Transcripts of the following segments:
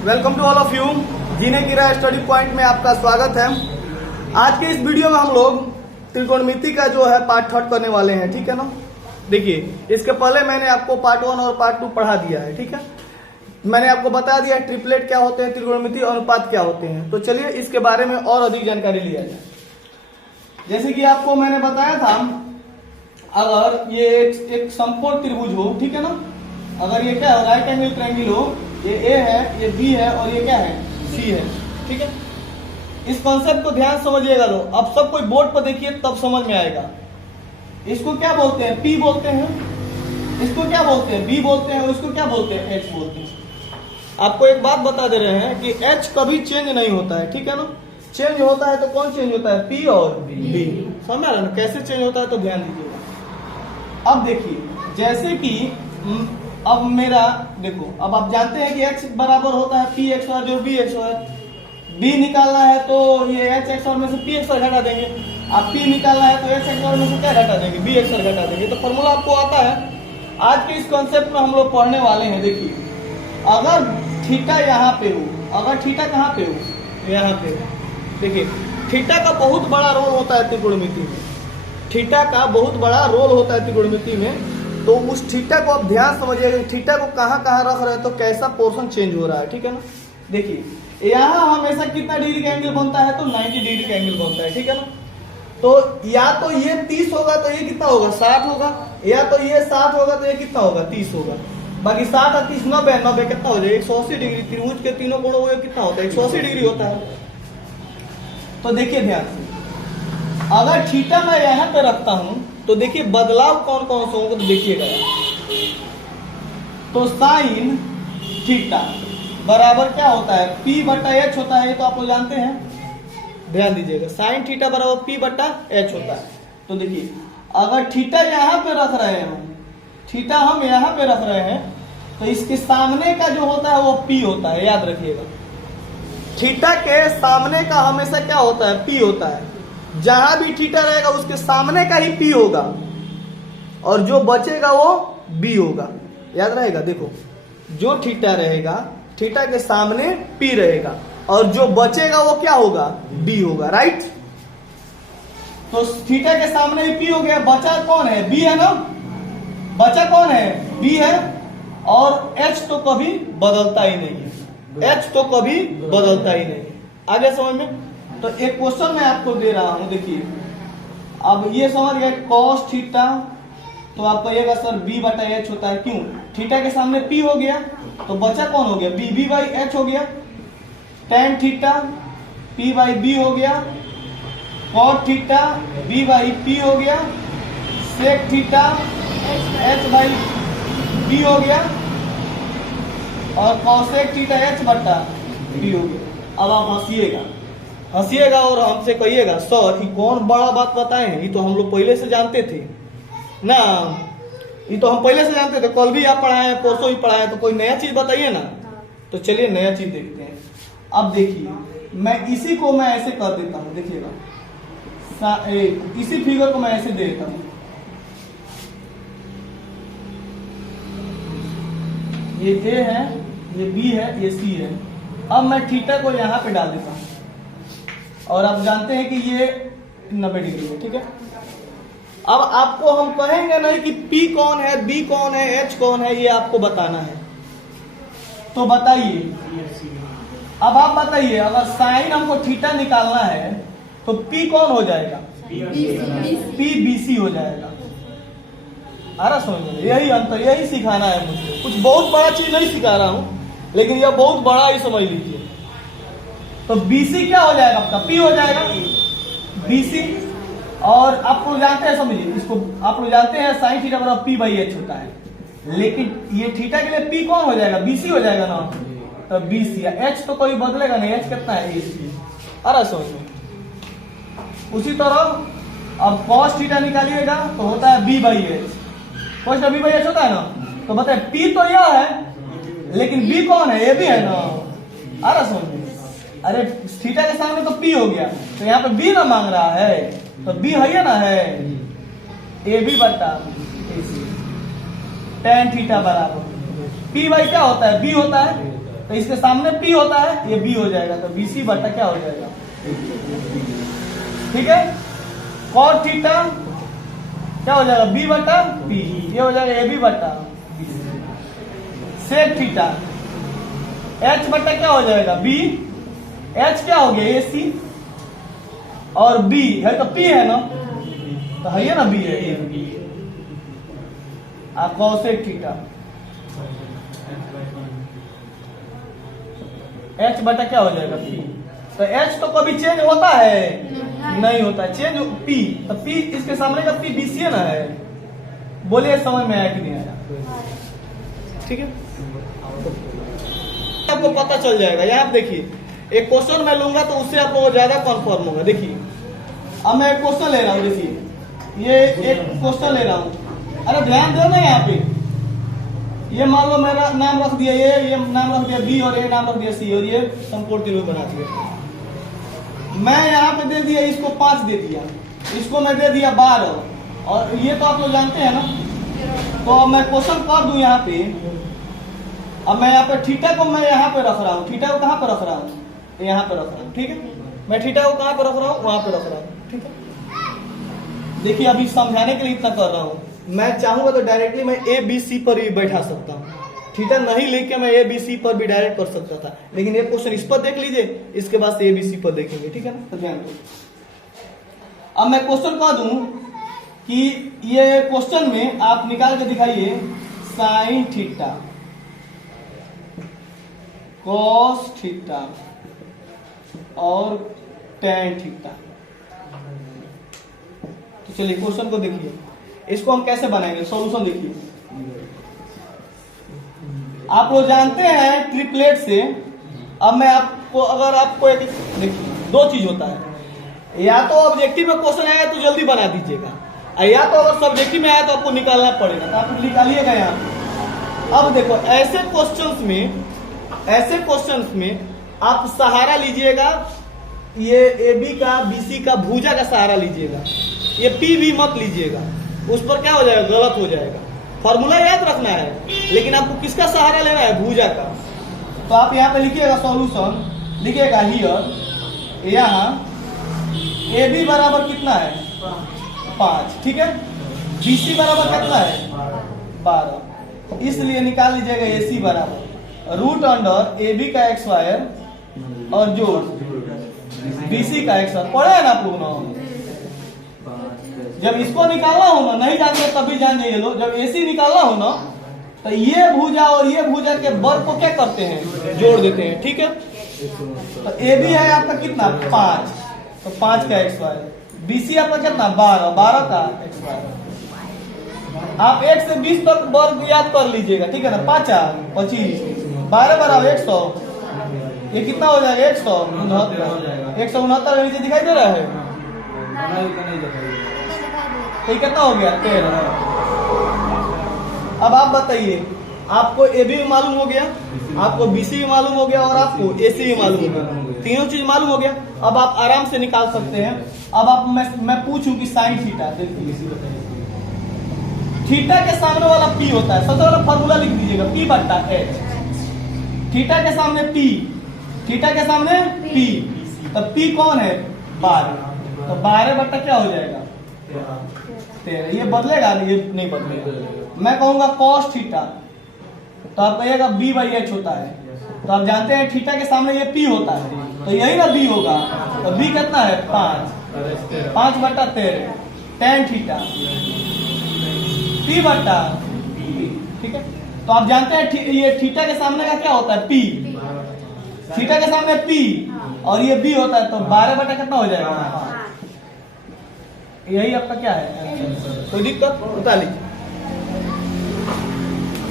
Welcome to all of you. जीने की राह स्टडी पॉइंट में आपका स्वागत है। आज के इस वीडियो में हम लोग त्रिकोणमिति का जो है पार्ट 3 करने वाले हैं, ठीक है ना। देखिए, इसके पहले मैंने आपको पार्ट 1 और पार्ट 2 पढ़ा दिया है, ठीक है। मैंने आपको बता दिया ट्रिपलेट क्या होते हैं, त्रिकोणमिति अनुपात क्या होते हैं। तो चलिए इसके बारे में और अधिक जानकारी लिया जाए। जैसे कि आपको मैंने बताया था, अगर ये एक समकोण त्रिभुज हो, ठीक है ना, अगर ये क्या है, राइट एंगल ट्रायंगल हो, ये ए है, ये बी है और ये क्या है, सी है, ठीक है। इस कॉन्सेप्ट को ध्यान समझिएगा। लो अब सब कोई बोर्ड पर देखिए, तब समझ में आएगा। इसको क्या बोलते हैं, पी बोलते हैं, इसको क्या बोलते हैं, बी बोलते हैं, और इसको क्या बोलते हैं, एच बोलते हैं। आपको एक बात बता दे रहे हैं कि एच कभी चेंज नहीं होता है, ठीक है ना। चेंज होता है तो कौन चेंज होता है, पी और बी। समझ रहे ना कैसे चेंज होता है, तो ध्यान दीजिएगा। अब देखिए, जैसे कि अब मेरा देखो, अब आप जानते हैं कि x बराबर होता है पी एक्स और जो बी एक्स और बी निकालना है तो ये एच एक्स और में से पी एक्स और घटा देंगे। आप पी निकालना है तो एच एक्स और में से क्या घटा देंगे, बी एक्स और घटा देंगे। तो फॉर्मूला आपको आता है। आज के इस कॉन्सेप्ट में हम लोग पढ़ने वाले हैं। देखिए, अगर थीटा यहाँ पे हो, अगर थीटा कहाँ पे हो, यहाँ पे हो। देखिए, थीटा का बहुत बड़ा रोल होता है त्रिकोणमिति में। थीटा का बहुत बड़ा रोल होता है त्रिकोणमिति में। तो उस थीटा को आप ध्यान समझिएगा, थीटा को कहाँ कहाँ रख रहे हैं तो कैसा पोर्शन चेंज हो रहा है, ठीक है ना। देखिए, यहाँ हमेशा कितना डिग्री का एंगल बनता है, तो 90 डिग्री का एंगल बनता है, ठीक है ना। तो या तो ये 30 होगा तो ये कितना होगा, 60 होगा, या तो ये 60 होगा तो ये कितना होगा, 30 होगा। बाकी 60 और 30 90 90 कितना हो जाए, 180 डिग्री। त्रिभुज के तीनों कोणों में कितना होता है, 180 डिग्री होता है। तो देखिए ध्यान से, अगर थीटा मैं यहाँ पे रखता हूं तो देखिए बदलाव कौन कौन से होंगे, तो देखिएगा। तो साइन थीटा बराबर क्या होता है, पी बटा एच होता है, ये तो आप लोग जानते हैं। ध्यान दीजिएगा, साइन थीटा बराबर पी बटा एच होता है। तो देखिए, अगर थीटा यहाँ पे रख रहे हैं, थीटा हम यहाँ पे रख रहे हैं, तो इसके सामने का जो होता है वो पी होता है, याद रखिएगा। थीटा के सामने का हमेशा क्या होता है, पी होता है। जहां भी थीटा रहेगा उसके सामने का ही पी होगा, और जो बचेगा वो बी होगा, याद रहेगा। देखो, जो थीटा रहेगा, थीटा के सामने पी रहेगा, और जो बचेगा वो क्या होगा, बी होगा, राइट। तो थीटा के सामने ही पी हो गया, बचा कौन है, बी है ना। बचा कौन है, बी है। और एच तो कभी बदलता ही नहीं है, एच तो कभी बदलता ही नहीं। आगे समझ में। तो एक क्वेश्चन मैं आपको दे रहा हूं, देखिए। अब ये समझ गए, कॉस थीटा, तो आप कहिएगा सर बी बटा एच होता है, क्यों, थीटा के सामने पी हो गया तो बचा कौन हो गया, बी, बी बाई एच हो गया। Tan theta P by B हो गया। Cot theta B by P हो गया। Sec theta H by B हो गया। और कॉसेक थीटा एच बटा बी हो गया। अब आप हंसिएगा और हमसे कहिएगा सर ये कौन बड़ा बात बताए हैं, ये तो हम लोग पहले से जानते थे ना, ये तो हम पहले से जानते थे, कल भी आप पढ़ाए, परसों भी पढ़ाए, तो कोई नया चीज बताइए ना। तो चलिए नया चीज देखते हैं। अब देखिए, मैं इसी को मैं ऐसे कर देता हूं, देखिएगा, इसी फिगर को मैं ऐसे दे देता हूं। ये ए है, ये बी है, ये सी है। अब मैं थीटा को यहाँ पे डाल देता हूं, और आप जानते हैं कि ये 90 डिग्री है, ठीक है। अब आपको हम कहेंगे नहीं कि P कौन है, B कौन है, H कौन है, ये आपको बताना है। तो बताइए, अब आप बताइए, अगर साइन हमको थीटा निकालना है तो P कौन हो जाएगा, P BC हो जाएगा। अरे समझ, यही अंतर, यही सिखाना है मुझे। कुछ बहुत बड़ा चीज नहीं सिखा रहा हूं, लेकिन यह बहुत बड़ा ही समझ लीजिए। तो BC क्या हो जाएगा आपका, P हो जाएगा, BC। और आप लोग जानते हैं, समझिए इसको, आप लोग जानते हैं साइन थीटा बराबर P बाई एच होता है, लेकिन ये थीटा के लिए P कौन हो जाएगा, BC हो जाएगा ना। तो BC, H तो कोई बदलेगा नहीं, H कितना है, AC। अरे सोचिए। उसी तरह अब cos थीटा निकालिएगा तो होता है B by H. cos B by H होता है ना। तो बताए P तो यह है, लेकिन B कौन है, ये भी है ना। अरे सोचिए, अरे थीटा के सामने तो P हो गया, तो यहाँ पे B ना मांग रहा है, तो B है ना, है ए बी बटा टेन थीटा बराबर P बाई क्या होता है, B होता है। तो इसके सामने P होता है, ये B हो जाएगा, तो BC बटा क्या हो जाएगा, ठीक है। cos थीटा क्या हो जाएगा, B बटा P, ये हो जाएगा AB बटा sec थीटा, H बटा क्या हो जाएगा B, H क्या हो गया AC, और B है तो P है ना, तो है ना B है, cosec थीटा H बटा क्या हो जाएगा P, तो H तो कभी चेंज होता है नहीं होता है, चेंज P, तो P इसके सामने का P BC है ना है, बोलिए समझ में आया कि नहीं आया, ठीक है। आपको पता चल जाएगा, यहाँ आप देखिए एक क्वेश्चन मैं लूंगा तो उससे आपको ज्यादा कंफर्म होगा। देखिए अब मैं एक क्वेश्चन ले रहा हूँ, देखिए ये एक क्वेश्चन ले रहा हूँ, अरे ध्यान दो ना, यहाँ पे ये मान लो मेरा नाम रख दिया ये नाम रख दिया B और ये नाम रख दिया C और ये समकोण त्रिभुज बना दिया। मैं यहाँ पे दे दिया इसको 5 दे दिया, इसको मैं दे दिया 12, और ये तो आप लोग जानते हैं ना। तो अब मैं क्वेश्चन कर दूं यहाँ पे, अब मैं यहाँ पे थीटा को मैं यहाँ पे रख रहा हूँ, थीटा को कहाँ पे रख रहा हूँ, यहाँ पे रख रहा हूँ, ठीक है। मैं थीटा को कहाँ पे रख रहा हूँ, वहां पे रख रहा हूँ, ठीक है। देखिए अभी समझाने के लिए इतना कर रहा हूँ, मैं चाहूंगा तो डायरेक्टली मैं ABC पर भी बैठा सकता हूँ, थीटा नहीं लेके मैं ABC पर भी डायरेक्ट कर सकता था, लेकिन ये क्वेश्चन इस पर देख लीजिए, इसके बाद से ABC पर देखेंगे, ठीक है ना। तो ध्यान दो, अब मैं क्वेश्चन कह दूं कि ये क्वेश्चन में आप निकाल के दिखाइए साइन थीटा कॉस थीटा और टेन थीटा। तो चलिए क्वेश्चन को देखिए, इसको हम कैसे बनाएंगे, सॉल्यूशन देखिए। आप लोग जानते हैं ट्रिपलेट से, अब मैं आपको अगर आपको एक देखिए, दो चीज होता है, या तो ऑब्जेक्टिव में क्वेश्चन आया तो जल्दी बना दीजिएगा, या तो अगर सब्जेक्टिव में आया तो आपको निकालना पड़ेगा, तो आप निकालिएगा यहाँ। अब देखो ऐसे क्वेश्चंस में आप सहारा लीजिएगा, ये AB का BC का भुजा का सहारा लीजिएगा, ये P भी मत लीजिएगा, उस पर क्या हो जाएगा, गलत हो जाएगा। फॉर्मूला याद रखना है, लेकिन आपको किसका सहारा लेना है, भुजा का। तो आप यहाँ पे लिखिएगा सॉल्यूशन, लिखिएगा हियर, यहाँ AB बराबर कितना है 5, ठीक है। BC बराबर कितना है 12, इसलिए निकाल लीजिएगा AC बराबर रूट अंडर AB का x स्क्वायर और जोड़ BC का x स्क्वायर। पढ़े है ना आप लोग ना, जब इसको निकालना हो ना, नहीं जानते तभी जान जाइए लोग, जब AC निकालना हो ना तो ये भुजा और ये भुजा के वर्ग को क्या करते हैं, जोड़ देते हैं, ठीक है। तो AB है आपका कितना 5, तो 5 का x स्क्वायर, BC आपका कितना 12 का x स्क्वायर। आप 1 से 20 तक वर्ग याद कर लीजिएगा, ठीक है ना। 5 25 12 बराबर 100, ये कितना हो जाएगा 169, 169 के नीचे दिखाई दे रहा है, तो कितना हो गया 13। अब आप बताइए, आपको AB भी मालूम हो गया, आपको BC भी मालूम हो गया और आपको AC भी मालूम हो गया, तीनों चीज मालूम हो गया। अब आप आराम से निकाल सकते हैं। अब आप मैं पूछूं कि साइन थीटा, थीटा के सामने वाला P होता है, सबसे पहले फॉर्मूला लिख दीजिएगा P बटा H, थीटा के सामने P, थीटा के सामने P, तो P कौन है 12, तो 12 बटा क्या हो जाएगा 13। ये बदलेगा, ये नहीं बदलेगा। मैं कहूंगा cos थीटा, तो आप कहिएगा B बाई H होता है, तो आप जानते हैं थीटा के सामने ये P होता है, तो यही ना B होगा, तो B कितना है 5 बटा 13 tan थीटा P बटा, ठीक है। तो आप जानते हैं ये थीटा के सामने का क्या होता है P, थीटा के सामने P और ये B होता है, तो 12 बटा कितना हो जाएगा, यही आपका क्या है, कोई दिक्कत बता लीजिए।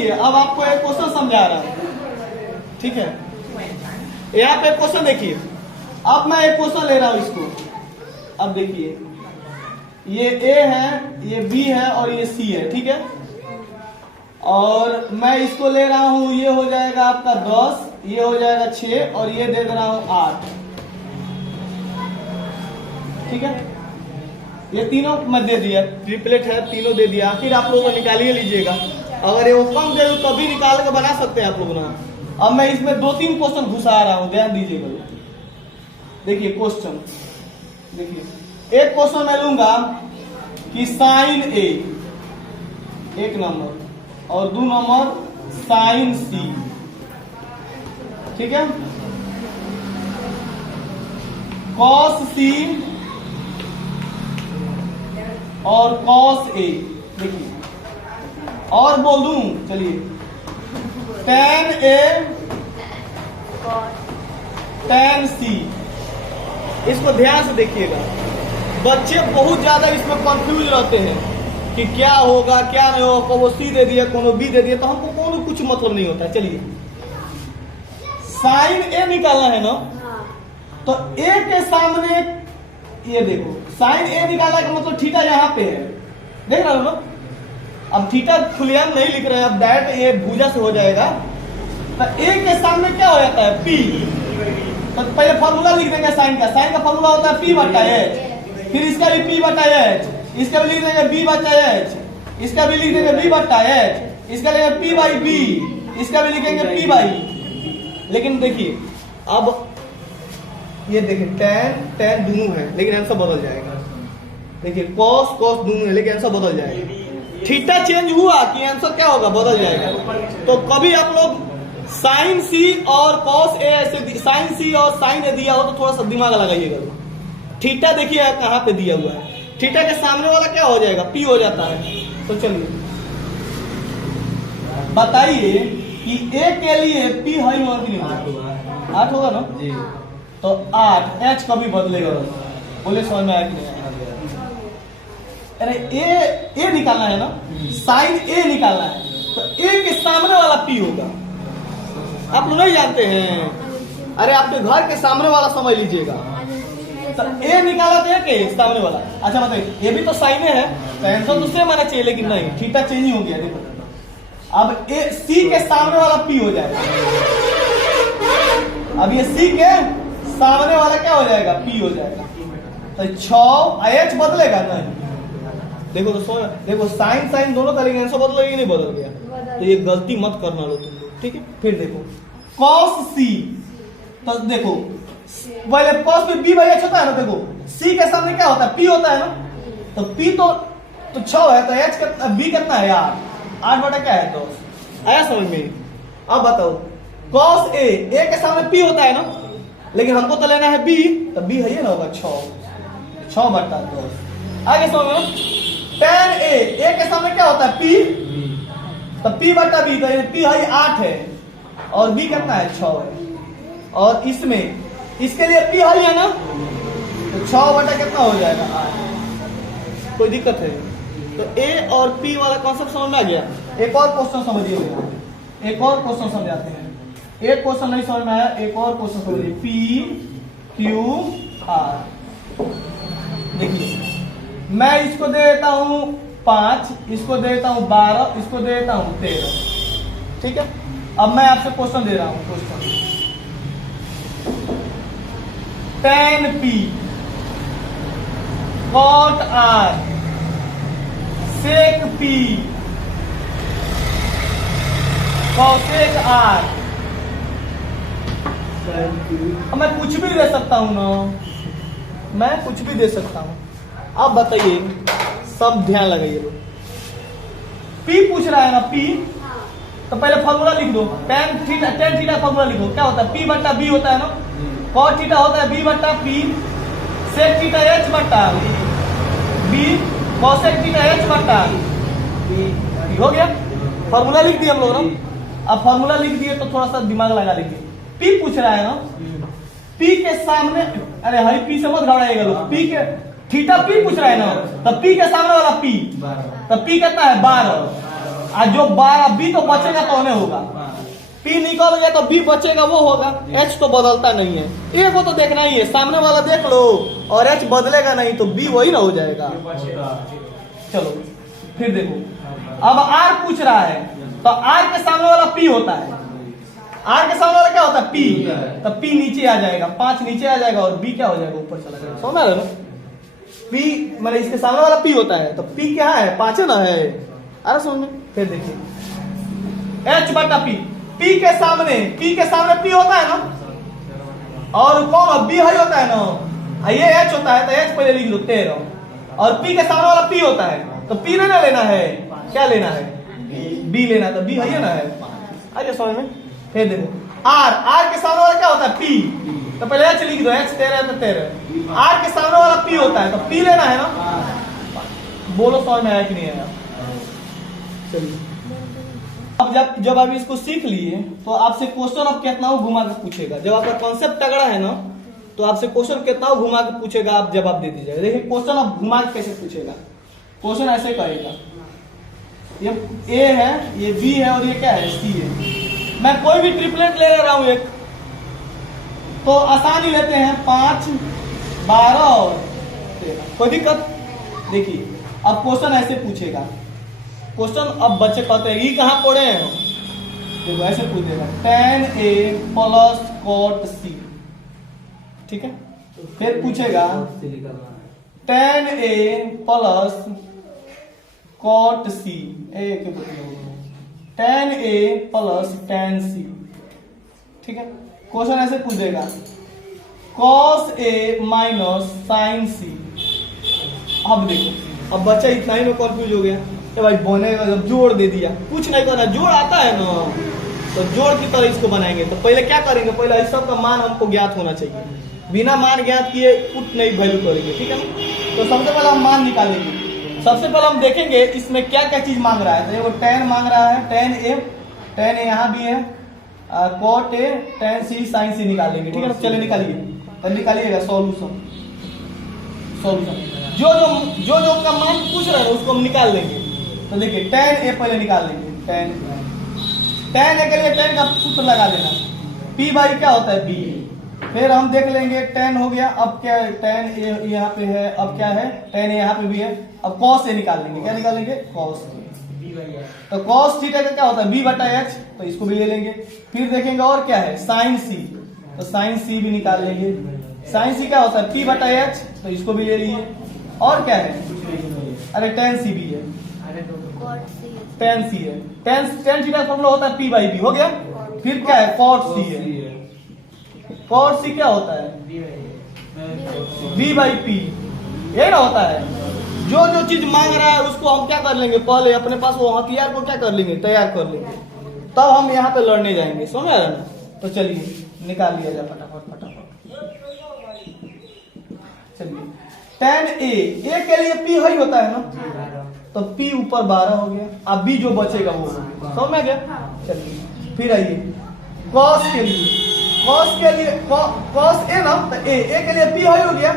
अब आपको एक क्वेश्चन समझा रहा हूं, ठीक है। यहाँ पे क्वेश्चन देखिए, अब मैं एक क्वेश्चन ले रहा हूं इसको। अब देखिए ये A है, ये B है और ये C है, ठीक है। और मैं इसको ले रहा हूं, ये हो जाएगा आपका 10, ये हो जाएगा 6 और ये दे रहा हूं 8, ठीक है। ये तीनों मैं दे दिया, ट्रिपलेट है, तीनों दे दिया। आखिर आप लोग निकालिए लीजिएगा, अगर ये ओपन दे तो भी निकाल के बना सकते हैं आप लोग ना, अब मैं इसमें 2-3 क्वेश्चन घुसा रहा हूं, ध्यान दीजिएगा। देखिए क्वेश्चन, देखिए एक क्वेश्चन मैं लूंगा कि साइन ए 1 नंबर और 2 नंबर साइन सी, ठीक है। कॉस सी और कॉस ए, देखिए और बोल दूं, चलिए tan ए tan सी। इसको ध्यान से देखिएगा, बच्चे बहुत ज्यादा इसमें कंफ्यूज रहते हैं कि क्या होगा क्या नहीं होगा, को सी दे दिया कोनो बी दे दिया, तो हमको कोनो कुछ मतलब नहीं होता है। चलिए साइन ए निकालना है ना, तो ए के सामने ये देखो साइन ए निकालना का मतलब थीटा यहाँ पे है, देख रहे हो ना। अब थीटा खुलेआम नहीं लिख रहे हैं, अब डायरेक्ट ये भुजा से हो जाएगा। तो ए के सामने क्या हो जाता है पी, तो पहले फॉर्मूला लिख देंगे साइन का। साइन का फॉर्मूला होता है पी बटा एच, फिर इसका भी पी बटा एच, इसका भी लिख देंगे बी बटा एच, इसका भी लिख देंगे बी बटा एच, इसका लिखेंगे पी बाई बी, इसका भी लिखेंगे पी बाई। लेकिन देखिए अब ये देखिए tan दोनों है लेकिन आंसर बदल जाएगा। देखिए cos दोनों है लेकिन आंसर बदल जाएगा। थीटा चेंज हुआ कि आंसर क्या होगा, बदल जाएगा। तो कभी आप लोग साइन सी और कॉस ए ऐसे, साइन सी और साइन ए दिया हो तो थोड़ा सा दिमाग लगाइएगा। थीटा देखिए कहाँ पे दिया हुआ है, थीटा के सामने वाला क्या हो जाएगा, पी हो जाता है। तो चलिए बताइए कि ए के लिए पी हाई होगा कि नहीं होगा, 8 होगा ना जी। तो 8 एच कभी बदलेगा, बोले समझ में आया कि नहीं? अरे ए निकालना है ना, साइन ए निकालना है, तो ए के सामने वाला पी होगा। आप लोग नहीं जानते हैं, अरे आपके घर के सामने वाला समझ लीजिएगा। तो ए निकाला तो ए के सामने वाला। अच्छा बताइए, ये भी तो साइन है, तो आंसर तो सेम आना चाहिए, लेकिन नहीं, थीटा चेंज ही हो गया। देखो अब ए सी के सामने वाला पी हो जाएगा। अब ये सी के सामने वाला क्या हो जाएगा, पी हो जाएगा। तो 6 एच बदलेगा नहीं। देखो तो देखो साइन दोनों का, लेकिन आंसर बदल नहीं बदल गया। तो ये गलती मत करना लो तुम लोग, ठीक है। फिर देखो कॉस सी, तो देखो पहले कॉस पे बी बाई एच होता है ना, देखो सी के सामने क्या होता है, पी होता है ना। तो पी तो 6 है, तो एच कितना, बी कितना है यार, 8 बटा क्या है 10। आया समझ में? अब बताओ कॉस ए के सामने पी होता है ना, लेकिन हमको तो लेना है बी, तो बी है ना होगा 6 बटा 10। आगे समझ में? tan ए के सामने क्या होता है पी, तो पी बटा बी, तो पी है 8 है और बी कितना है 6 है। और इसमें इसके लिए पी है ना, तो 6 बटा कितना हो जाएगा 8। कोई दिक्कत है? तो ए और पी वाला कॉन्सेप्ट समझ में आ गया। एक और क्वेश्चन समझिए, एक और क्वेश्चन समझाते हैं। एक क्वेश्चन नहीं समझ में आया, एक और क्वेश्चन समझिए। पी क्यू आर, देखिए मैं इसको दे देता हूं 5, इसको दे देता हूं 12, इसको दे देता हूं 13, ठीक है। अब मैं आपसे क्वेश्चन दे रहा हूं, question tan P cot R sec P cosec R। मैं कुछ भी दे सकता हूं ना, मैं कुछ भी दे सकता हूं। अब बताइए, सब ध्यान लगाइए लोग। P पूछ रहा है ना, P, तो पहले फॉर्मूला लिख दो। tan थीटा फॉर्मूला लिखो, क्या होता है, P बट्टा B होता है ना, cot थीटा होता है B बट्टा P, sec थीटा H बट्टा B, cosec थीटा H बट्टा B। हो गया, फॉर्मूला लिख दिया हम लोग ना। अब फॉर्मूला लिख दिए तो थोड़ा सा दिमाग लगा लीजिए। P पूछ रहा है ना, P के सामने, अरे हरी P से मत घबराइएगा लोग, P के थीटा P पूछ रहा है ना, तो P के सामने वाला P, तो P कितना है 12, और जो 12 B तो बचेगा तो उन्हें होगा, P निकल गया तो B बचेगा वो होगा। H तो बदलता नहीं है, A को तो देखना ही है, सामने वाला देख लो, और H बदलेगा नहीं तो B वही ना हो जाएगा। चलो फिर देखो, अब R पूछ रहा है, तो R के सामने वाला P होता है, R के सामने वाला क्या होता है P, तो P नीचे आ जाएगा, 5 नीचे आ जाएगा और B क्या हो जाएगा, ऊपर चला जाएगा। समझ रहे हो ना? P मतलब इसके सामने वाला P होता है, तो P क्या है, 5 ना है। अरे समझ में? फिर देखिए H बटा P, P के सामने P होता है ना, और कौन B है होता है ना, ये H होता है तो H पहले लिख लो 13, और P के सामने वाला P होता है तो P नहीं ना लेना है, क्या लेना है B लेना है, तो B है ना है। आइए समझ में, फिर देखो R के सामने वाला क्या होता है P, तो पहले H लिख दो, H 13 तो 13, R के सामने वाला P होता है तो P लेना है ना। बोलो समझ में आया कि नहीं आया। चलिए अब जब आप इसको सीख लिए तो आपसे क्वेश्चन अब कितना घुमा के पूछेगा, जब आपका कॉन्सेप्ट तगड़ा है ना तो आपसे क्वेश्चन कितना घुमा के पूछेगा, आप जवाब दे दीजिएगा। देखिए क्वेश्चन अब घुमा के कैसे पूछेगा, क्वेश्चन ऐसे करेगा, ये A है, ये B है और ये क्या है C है। मैं कोई भी ट्रिपलेट ले रहा हूं एक, तो आसानी लेते हैं 5, 12 और 13, कोई दिक्कत। देखिए अब क्वेश्चन ऐसे पूछेगा, क्वेश्चन अब बच्चे कहते हैं ये कहाँ पढ़े हैं, देखो ऐसे पूछेगा tan A plus cot C, ठीक है। फिर पूछेगा tan A plus cot C, tan A plus tan C, ठीक है। क्वेश्चन ऐसे पूछेगा cos A minus sin C। अब देखो अब बच्चा इतना ही में कंफ्यूज हो गया, तो भाई बनेगा जब जोड़ दे दिया, कुछ नहीं करना, जोड़ आता है ना तो जोड़ की तरह इसको बनाएंगे। तो पहले क्या करेंगे, पहले इस सब का मान हमको ज्ञात होना चाहिए, बिना मान ज्ञात किए कुछ नहीं वैल्यू करेंगे, ठीक है ना। तो सबसे पहले हम मान निकालेंगे, सबसे पहले हम देखेंगे इसमें क्या क्या चीज मांग रहा है। तो वो tan मांग रहा है, tan A यहाँ भी है, cot A tan C sin C निकालेंगे, ठीक है ना। चले निकालिए, तो निकालिएगा सॉल्यूशन, जो का मान पूछ रहा है उसको हम निकाल लेंगे। तो देखिए tan A पहले निकाल लेंगे, tan A के लिए tan का सूत्र लगा देना, P बाई क्या होता है B। फिर हम देख लेंगे tan हो गया, अब क्या है tan A यहाँ पे है, अब क्या है tan A यहाँ पे भी है, अब cos A निकाल लेंगे, क्या निकालेंगे cos A। तो cos थीटा का क्या होता है B बटा H, तो इसको भी ले लेंगे। फिर देखेंगे और क्या है sin C, तो sin C भी निकाल लेंगे। sin C क्या होता है P बटा H, तो इसको भी ले लीजिए। और क्या है, अरे tan C भी है, tan C है, tan थीटा फॉर्मूला होता है P बाई B, हो गया। फिर क्या है cot C है, cot C क्या होता है V बाई P, यही ना होता है। जो चीज मांग रहा है उसको हम क्या कर लेंगे, पहले अपने पास वो हथियार को क्या कर लेंगे, तैयार कर लेंगे, तब हम यहाँ पे लड़ने जाएंगे, समझ रहे ना। तो चलिए निकाल लिया जाए फटाफट। चलिए tan A के लिए P ही होता है ना, तो P ऊपर 12 हो गया, अब B जो बचेगा वो समझ में गया। चलिए फिर आइए cos के लिए cos A ना, तो A के लिए P ही हो गया,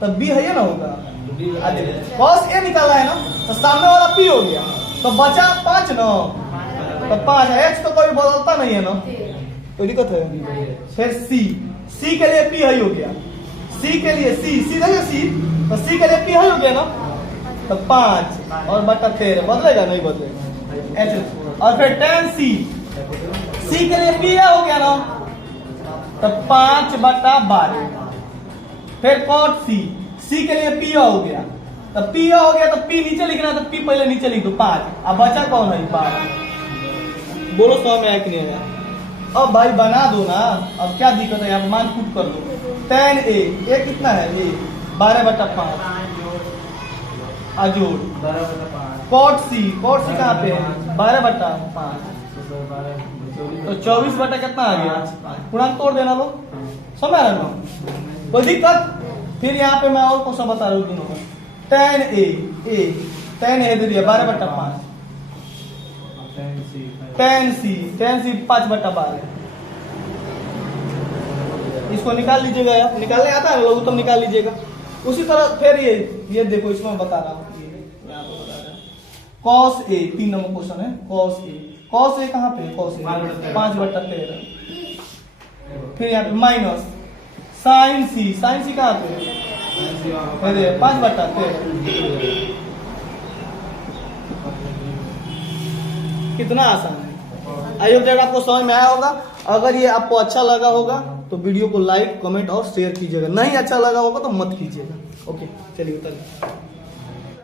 तो B है ना होगा। cos A निकाला है ना, तो सामने वाला P हो गया, तो बचा 5 ना, तो 5 H तो कोई बदलता नहीं है ना, कोई दिक्कत है। फिर C के लिए P ही हो गया, C के लिए C तो C के लिए P हो गया ना, तो 5 और बटा 13 बदलेगा नहीं बदलेगा। और फिर tan C के लिए P हो गया ना, तो 5 बटा 12। फिर cot C के लिए P हो गया, तो P हो गया, तो P नीचे लिखना, तो P पहले नीचे लिख दो 5, अब बचा कौन है 12। बोलो समझ में आया कि नहीं आया। अब भाई बना दो ना, अब क्या दिक्कत है, आप मान पुट कर दो। tan A कितना है, A 12 बटा 5 अजोड़ cot C कहाँ पे है 12 बटा 5, तो 24 बटा कितना आ गया, पूर्णांक तोड़ देना लो, समझ रहे ना, कोई दिक्कत। फिर यहाँ पे मैं और क्वेश्चन बता रहा हूँ दोनों का। tan A दे दिया 12 बटा 5, tan C 5 बटा 12, इसको निकाल लीजिएगा, आप निकालने आता है लोग, तो निकाल लीजिएगा। उसी तरह फिर ये देखो, इसमें बता रहा हूँ, यहाँ पे बता रहा है cos A, 3 नंबर क्वेश्चन है cos A कहाँ पे, cos A 5 बटा 13। फिर यहाँ पे माइनस sin C कहाँ पे 5 बटा 13। कितना आसान है। आई होप दैट आपको समझ में आया होगा। अगर ये आपको अच्छा लगा होगा तो वीडियो को लाइक, कमेंट और शेयर कीजिएगा, नहीं अच्छा लगा होगा तो मत कीजिएगा। ओके चलिए उतर